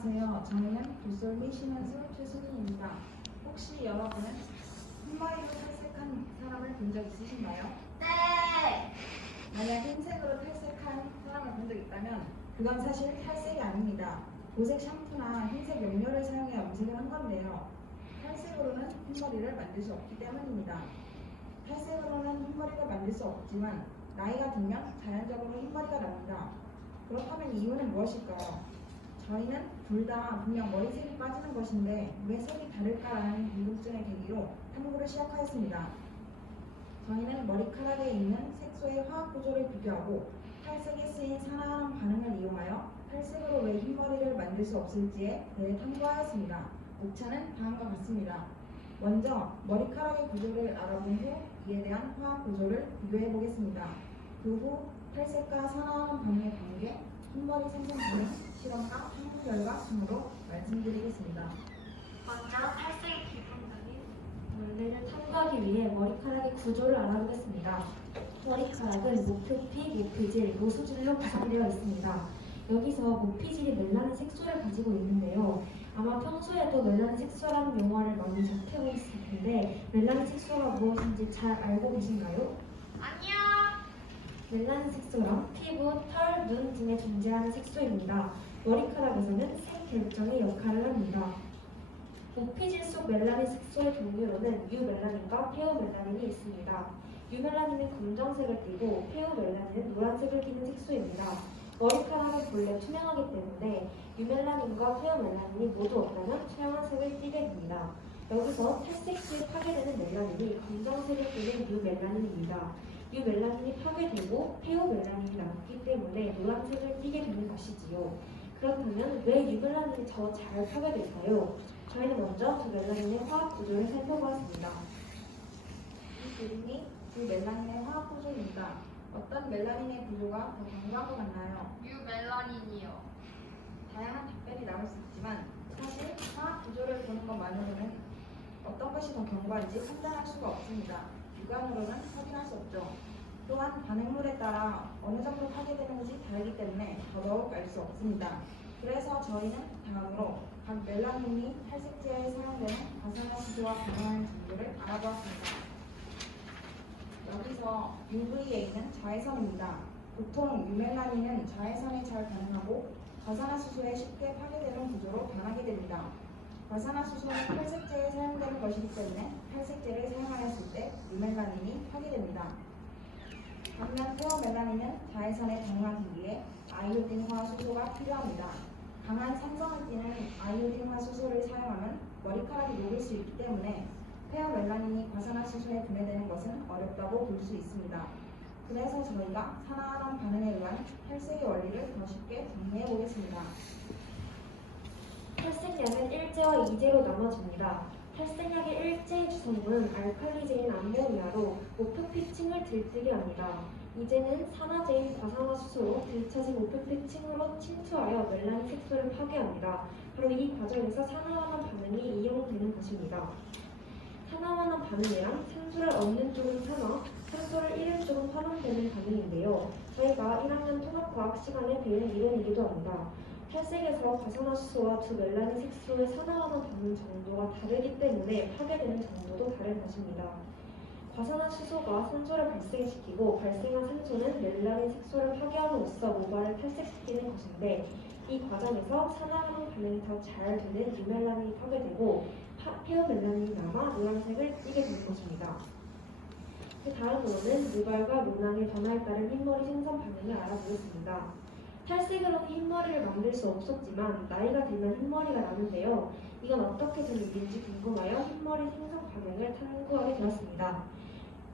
안녕하세요. 저는 붓솔미 신은수 최수빈입니다. 혹시 여러분은 흰머리로 탈색한 사람을 본 적 있으신가요? 네. 만약 흰색으로 탈색한 사람을 본 적 있다면 그건 사실 탈색이 아닙니다. 도색 샴푸나 흰색 염료를 사용해 염색을 한 건데요. 탈색으로는 흰머리를 만들 수 없기 때문입니다. 탈색으로는 흰머리가 만들 수 없지만 나이가 들면 자연적으로 흰머리가 납니다. 그렇다면 이유는 무엇일까요? 저희는 둘 다 분명 머리색이 빠지는 것인데 왜 색이 다를까라는 궁금증을 계기로 탐구를 시작하였습니다. 저희는 머리카락에 있는 색소의 화학 구조를 비교하고 탈색에 쓰인 산화하는 반응을 이용하여 탈색으로 왜 흰머리를 만들 수 없을지에 대해 탐구하였습니다. 목차는 다음과 같습니다. 먼저 머리카락의 구조를 알아본 후 이에 대한 화학 구조를 비교해 보겠습니다. 그 후 탈색과 산화하는 반응의 관계, 흰머리 생성 반응, 실험과 탐구 결과 순으로 말씀드리겠습니다. 먼저 탈색의 기본적인 원래를 탐구하기 위해 머리카락의 구조를 알아보겠습니다. 머리카락은 모표피, 모피질, 모소질로 구성되어 있습니다. 여기서 모피질이 멜라닌 색소를 가지고 있는데요. 아마 평소에도 멜라닌 색소라는 용어를 많이 접해보셨을 텐데 멜라닌 색소가 무엇인지 잘 알고 계신가요? 아니요. 멜라닌 색소란 피부, 털, 눈 등에 존재하는 색소입니다. 머리카락에서는 색 결정의 역할을 합니다. 모피질 속 멜라닌 색소의 종류로는 유멜라닌과 페오멜라닌이 있습니다. 유멜라닌은 검정색을 띠고 페오멜라닌은 노란색을 띠는 색소입니다. 머리카락은 본래 투명하기 때문에 유멜라닌과 페오멜라닌이 모두 없다면 투명한 색을 띠게 됩니다. 여기서 탈색 시에 파괴되는 멜라닌이 검정색을 띠는 유멜라닌입니다. 유멜라닌이 파괴되고 페오멜라닌이 남기 때문에 노란색을 띠게 되는 것이지요. 그렇다면 왜 유멜라닌이 더 잘 파괴될까요? 저희는 먼저 두 멜라닌의 화학 구조를 살펴보았습니다. 이 그림이 두 멜라닌의 화학 구조입니다. 어떤 멜라닌의 구조가 더 견고한 것 같나요? 유멜라닌이요. 다양한 답변이 나올 수 있지만 사실 화학 구조를 보는 것만으로는 어떤 것이 더 견고한지 판단할 수가 없습니다. 육안으로는 확인할 수 없죠. 또한 반응물에 따라 어느 정도 파괴되는지 다르기 때문에 더더욱 알 수 없습니다. 그래서 저희는 다음으로 각 멜라닌이 탈색제에 사용되는 과산화수소와 반응하는 정도를 알아보았습니다. 여기서 UVA는 자외선입니다. 보통 유멜라닌은 자외선에 잘 반응하고 과산화수소에 쉽게 파괴되는 구조로 변하게 됩니다. 과산화수소는 탈색제에 사용되는 것이기 때문에 탈색제를 사용하였을 때 유멜라닌이 파괴됩니다. 반면 페어멜라닌은 자외선에 반응하기 위해 아이오딘화 수소가 필요합니다. 강한 산성을 띠는 아이오딘화 수소를 사용하면 머리카락이 녹을 수 있기 때문에 페어멜라닌이 과산화수소에 분해되는 것은 어렵다고 볼 수 있습니다. 그래서 저희가 산화하는 반응에 의한 탈색의 원리를 더 쉽게 정리해 보겠습니다. 탈색약은 일제와 이제로 나눠집니다. 탈색약의 일제의 주성분은 알칼리제인 암모니아로 모표피층을 들뜨게 합니다. 이제는 산화제인 과산화수소로 들쳐진 모표피층으로 침투하여 멜라닌 색소를 파괴합니다. 바로 이 과정에서 산화환원 반응이 이용되는 것입니다. 산화환원 반응이란 산소를 얻는 쪽은 산화, 산소를 잃은 쪽은 환원되는 반응인데요. 저희가 1학년 통합과학 시간에 배운 이론이기도 합니다. 탈색에서 과산화수소와 두 멜라닌 색소의 산화환원 반응 정도가 다르기 때문에 파괴되는 정도도 다른 것입니다. 과산화수소가 산소를 발생시키고 발생한 산소는 멜라닌 색소를 파괴함으로써 모발을 탈색시키는 것인데 이 과정에서 산화환원 반응이 더 잘 되는 유멜라닌이 파괴되고 페어멜라닌이 남아 노란색을 띠게 되는 것입니다. 그 다음으로는 모발과 모낭의 변화에 따른 흰머리 생성 반응을 알아보겠습니다. 탈색으로는 흰머리를 만들 수 없었지만 나이가 들면 흰머리가 나는데요. 이건 어떻게 된 일인지 궁금하여 흰머리 생성 반응을 탐구하게 되었습니다.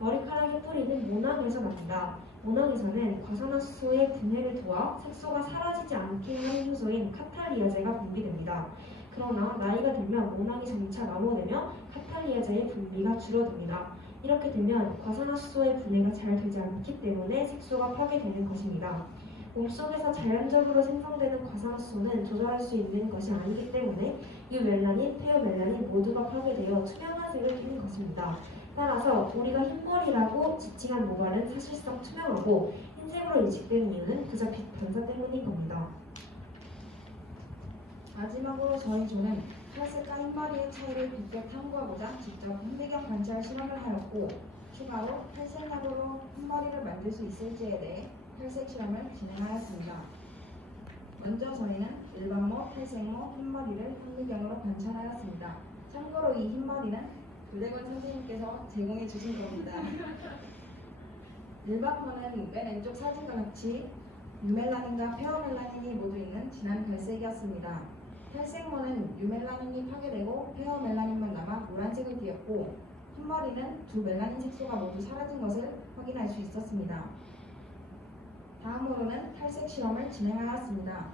머리카락의 뿌리는 모낭에서 납니다. 모낭에서는 과산화수소의 분해를 도와 색소가 사라지지 않게 하는 효소인 카탈리아제가 분비됩니다. 그러나 나이가 들면 모낭이 점차 마모되며 카탈리아제의 분비가 줄어듭니다. 이렇게 되면 과산화수소의 분해가 잘 되지 않기 때문에 색소가 파괴되는 것입니다. 몸속에서 자연적으로 생성되는 과산화수소는 조절할 수 있는 것이 아니기 때문에 유멜라닌, 페어멜라닌 모두가 파괴되어 투명한 색을 띠는 것입니다. 따라서 우리가 흰머리라고 지칭한 모발은 사실상 투명하고 흰색으로 인식되는 이유는 그저 빛 반사 때문인 겁니다. 마지막으로 저희 조는 탈색과 흰머리의 차이를 깊게 탐구하고자 직접 현대경 관찰 실험을 하였고 추가로 탈색약으로 흰머리를 만들 수 있을지에 대해 탈색 실험을 진행하였습니다. 먼저 저희는 일반모, 탈색모, 흰머리를 현미경으로 관찰하였습니다. 참고로 이 흰머리는 조대건 선생님께서 제공해 주신 겁니다. 일반모는 맨 왼쪽 사진과 같이 유멜라닌과 페어멜라닌이 모두 있는 진한 갈색이었습니다. 탈색모는 유멜라닌이 파괴되고 페어멜라닌만 남아 노란색을 띠었고 흰머리는 두 멜라닌 색소가 모두 사라진 것을 확인할 수 있었습니다. 다음으로는 탈색 실험을 진행하였습니다.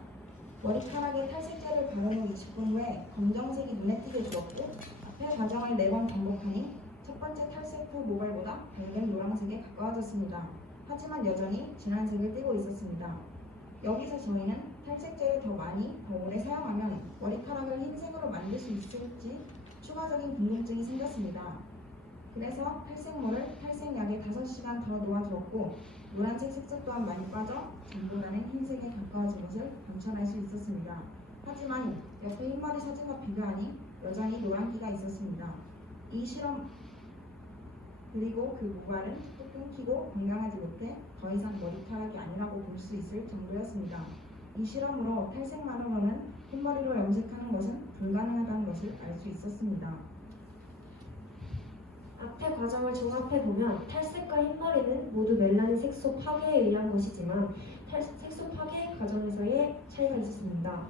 머리카락에 탈색제를 바른 후 20분 후에 검정색이 눈에 띄게 주었고 앞의 과정을 4번 반복하니 첫 번째 탈색 후 모발보다 밝은 노란색에 가까워졌습니다. 하지만 여전히 진한 색을 띠고 있었습니다. 여기서 저희는 탈색제를 더 많이, 더 오래 사용하면 머리카락을 흰색으로 만들 수 있을지 추가적인 궁금증이 생겼습니다. 그래서 탈색모를 탈색약에 5시간 더 놓아주었고 노란색 색소 또한 많이 빠져 전보다는 흰색에 가까워진 것을 관찰할 수 있었습니다. 하지만 옆에 흰머리 사진과 비교하니 여전히 노란기가 있었습니다. 이 실험 그리고 그 모발은 뚝 끊기고 건강하지 못해 더 이상 머리카락이 아니라고 볼 수 있을 정도였습니다. 이 실험으로 탈색만으로는 흰머리로 염색하는 것은 불가능하다는 것을 알 수 있었습니다. 앞의 과정을 종합해보면 탈색과 흰머리는 모두 멜라닌 색소 파괴에 의한 것이지만 색소 파괴 과정에서의 차이가 있었습니다.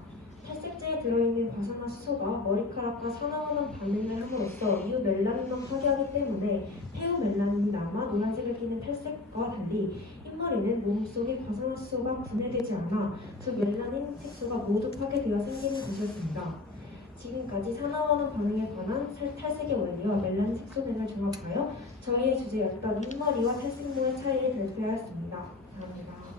탈색제에 들어있는 과산화수소가 머리카락과 산화하는 반응을 함으로써 이후 멜라닌만 파괴하기 때문에 페어멜라닌이 남아 노란색을 띠는 탈색과 달리 흰머리는 몸속에 과산화수소가 분해되지 않아 두 멜라닌 색소가 모두 파괴되어 생기는 것이었습니다. 지금까지 산화하는 반응에 관한 탈색의 원리와 멜라닌 색소 등을 종합하여 저희의 주제였던 흰머리와 탈색모의 차이를 발표하였습니다. 감사합니다.